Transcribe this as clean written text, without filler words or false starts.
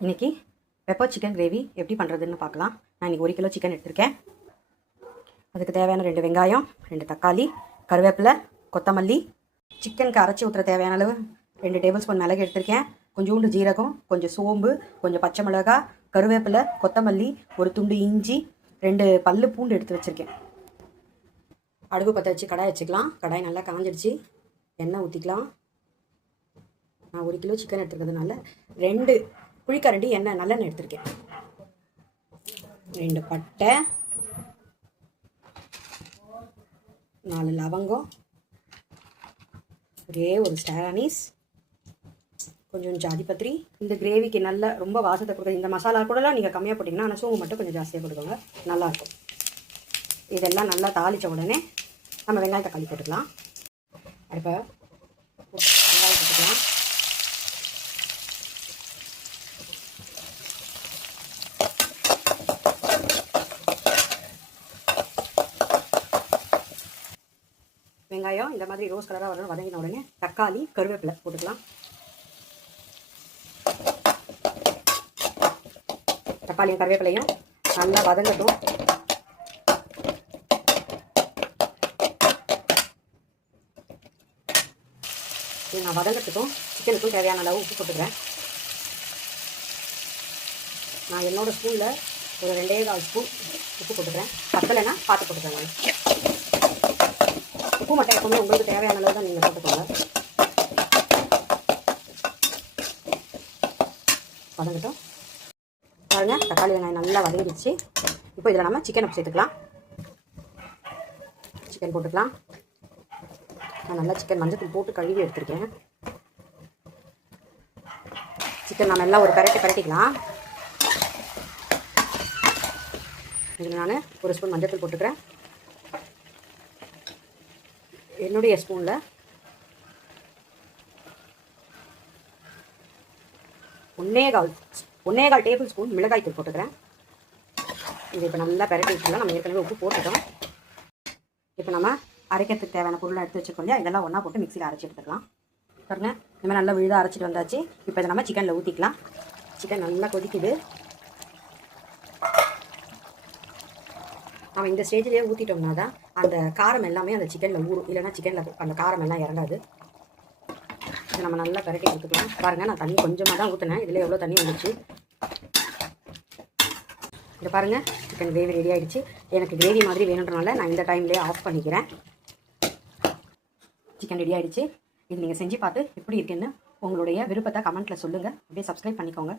இன்றைக்கி pepper chicken gravy எப்படி பண்ணுறதுன்னு பார்க்கலாம். நான் இன்றைக்கி 1 கிலோ சிக்கன் எடுத்திருக்கேன். அதுக்கு தேவையான 2 வெங்காயம், 2 தக்காளி, கருவேப்பிலை, கொத்தமல்லி, சிக்கனுக்கு அரைச்சி ஊற்றுற தேவையான அளவு 2 டேபிள் ஸ்பூன் மிளகு எடுத்திருக்கேன். கொஞ்சோண்டு ஜீரகம், கொஞ்சம் சோம்பு, கொஞ்சம் பச்சை மிளகாய், கருவேப்பிலை, கொத்தமல்லி, ஒரு துண்டு இஞ்சி, 2 பல்லு பூண்டு எடுத்து வச்சுருக்கேன். அடுப்பு பற்ற வச்சு கடாய் வச்சுக்கலாம். கடாய் நல்லா காஞ்சிடுச்சு. எண்ணெய் ஊற்றிக்கலாம். நான் 1 கிலோ சிக்கன் எடுத்துருக்கிறதுனால 2 குழிக்கரண்டி எண்ணெய் நல்லெண்ணெய் எடுத்திருக்கேன். 2 பட்டை, 4 லவங்கம், ஒரே ஒரு ஸ்டார் அனீஸ், கொஞ்சம் ஜாதிபத்திரி. இந்த கிரேவிக்கு நல்ல ரொம்ப வாசத்தை கொடுக்குறது. இந்த மசாலா கூடலாம் நீங்கள் கம்மியாக போட்டிங்கன்னா, ஆனால் சோம்பு மட்டும் கொஞ்சம் ஜாஸ்தியாக கொடுக்குங்க, நல்லாயிருக்கும். இதெல்லாம் நல்லா தாளித்த உடனே நம்ம வெங்காயம் தக்காளி போட்டுக்கலாம். அடுப்பை வெங்காயம் போட்டுக்கலாம். வெங்காயம் இந்த மாதிரி ரோஸ் கலராக வரணும். வதங்கின உடனே தக்காளி, கருவேப்பிலை போட்டுக்கலாம். தக்காளியும் கருவேப்பிலையும் நல்லா வதங்கட்டும். நான் வதங்கிறதுக்கும் சிக்கனுக்கும் தேவையான அளவு உப்பு போட்டுக்கிறேன். நான் என்னோட ஸ்பூனில் ஒரு 2.25 ஸ்பூன் உப்பு போட்டுக்கிறேன். பத்தலைன்னா பார்த்து போட்டுக்கிறேன். உப்பு மட்டும் எப்பவுமே உங்களுக்கு தேவையான அளவு தான் நீங்கள் போட்டுக்கோங்க. வதங்கட்டும். பாருங்க, தக்காளி வெங்காயம் நல்லா வதங்கிடுச்சு. இப்போ இதில் நம்ம சிக்கனை சேர்த்துக்கலாம். சிக்கன் போட்டுக்கலாம். நான் நல்லா சிக்கன் மஞ்சள் போட்டு கழுவி எடுத்துருக்கேன். சிக்கன் நம்ம எல்லாம் ஒரு பரட்டிக்கலாம். இதில் நான் 1 ஸ்பூன் மஞ்சள் போட்டுக்கிறேன். என்னுடைய ஸ்பூனில் 1.25 டேபிள் ஸ்பூன் மிளகாய் தூள் போட்டுக்கிறேன். இது இப்போ நல்லா பரட்டி வச்சுக்கலாம். நம்ம ஏற்கனவே உப்பு போட்டுட்டோம். இப்போ நம்ம அரைக்கிறதுக்கு தேவையான பொருளை எடுத்து வச்சுருக்கோம் இல்லையா, இதெல்லாம் ஒன்றா போட்டு மிக்சியில் அரைச்சி எடுத்துக்கலாம். பாருங்க, இந்த மாதிரி நல்லா விழுதாக அரைச்சிட்டு வந்தாச்சு. இப்போ இதை நம்ம சிக்கனில் ஊற்றிக்கலாம். சிக்கன் நல்லா கொதிக்குது. நம்ம இந்த ஸ்டேஜ்லேயே ஊற்றிட்டோம்னா தான் அந்த காரம் எல்லாமே அந்த சிக்கனில் ஊறும். இல்லைன்னா சிக்கனில் அந்த காரம் எல்லாம் இறங்காது. இதை நம்ம நல்லா பரட்டி எடுத்துக்கலாம். பாருங்கள், நான் தண்ணி கொஞ்சமாக தான் ஊற்றினேன். இதில் எவ்வளோ தண்ணி வந்துச்சு. இதை பாருங்கள், சிக்கன் கிரேவி ரெடி ஆகிடுச்சு. எனக்கு கிரேவி மாதிரி வேணுன்றனால நான் இந்த டைம்லேயே ஆஃப் பண்ணிக்கிறேன். சிக்கன் ரெடி ஆகிடுச்சு. இது நீங்கள் செஞ்சு பார்த்து எப்படி இருக்குன்னு உங்களுடைய விருப்பத்தை கமெண்ட்டில் சொல்லுங்கள். அப்படியே சப்ஸ்கிரைப் பண்ணிக்கோங்க.